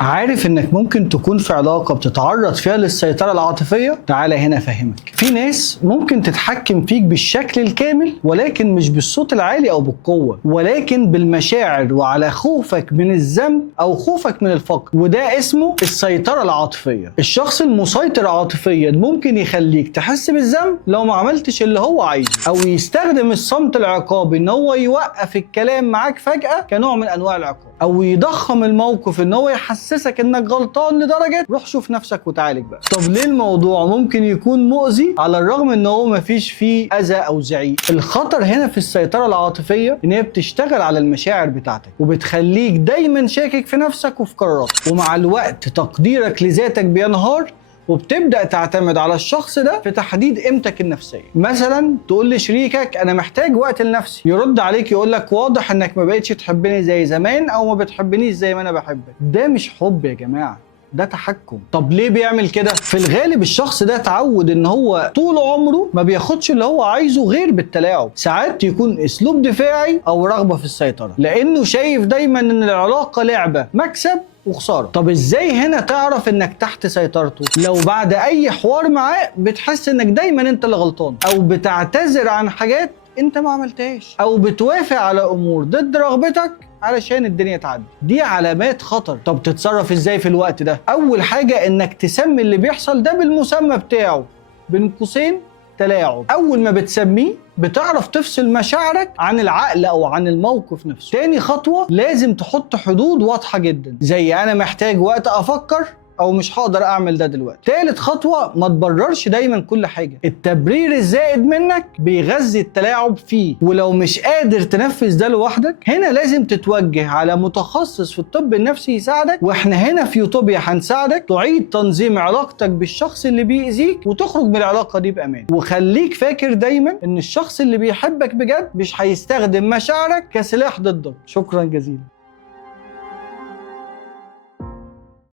عارف انك ممكن تكون في علاقة بتتعرض فيها للسيطرة العاطفية؟ تعالى هنا افهمك. في ناس ممكن تتحكم فيك بالشكل الكامل، ولكن مش بالصوت العالي او بالقوة، ولكن بالمشاعر وعلى خوفك من الذنب او خوفك من الفقر، وده اسمه السيطرة العاطفية. الشخص المسيطر عاطفيا ممكن يخليك تحس بالذنب لو ما عملتش اللي هو عايزه، او يستخدم الصمت العقابي ان هو يوقف الكلام معاك فجأة كنوع من انواع العقاب، او يضخم الموقف ان هو يحسسك انك غلطان لدرجه روح شوف نفسك وتعالج بقى. طب ليه الموضوع ممكن يكون مؤذي على الرغم ان هو مفيش فيه اذى او زعيق؟ الخطر هنا في السيطره العاطفيه ان هي بتشتغل على المشاعر بتاعتك وبتخليك دايما شاكك في نفسك وفي قراراتك، ومع الوقت تقديرك لذاتك بينهار وبتبدأ تعتمد على الشخص ده في تحديد قيمتك النفسية. مثلا تقول لشريكك انا محتاج وقت لنفسي، يرد عليك يقول لك واضح انك ما بقتش تحبني زي زمان او ما بتحبنيش زي ما انا بحبك. ده مش حب يا جماعة، ده تحكم. طب ليه بيعمل كده؟ في الغالب الشخص ده اتعود ان هو طول عمره ما بياخدش اللي هو عايزه غير بالتلاعب. ساعات يكون اسلوب دفاعي او رغبة في السيطرة، لانه شايف دايما ان العلاقة لعبة مكسب وخساره. طب ازاي هنا تعرف انك تحت سيطرته؟ لو بعد اي حوار معاه بتحس انك دايما انت اللي غلطان، او بتعتذر عن حاجات انت ما عملتهاش، او بتوافق على امور ضد رغبتك علشان الدنيا تعدي. دي علامات خطر. طب تتصرف ازاي في الوقت ده؟ اول حاجه انك تسمي اللي بيحصل ده بالمسمى بتاعه، بين قوسين تلاعب. اول ما بتسميه بتعرف تفصل مشاعرك عن العقل او عن الموقف نفسه. تاني خطوة لازم تحط حدود واضحة جدا، زي انا محتاج وقت افكر او مش هقدر اعمل ده دلوقتي. تالت خطوة ما تبررش دايما كل حاجة. التبرير الزائد منك بيغذي التلاعب فيه، ولو مش قادر تنفذ ده لوحدك هنا لازم تتوجه على متخصص في الطب النفسي يساعدك. واحنا هنا في يوتوبيا هنساعدك تعيد تنظيم علاقتك بالشخص اللي بيأذيك وتخرج من العلاقة دي بأمان. وخليك فاكر دايما ان الشخص اللي بيحبك بجد مش هيستخدم مشاعرك كسلاح ضدك. شكرا جزيلا.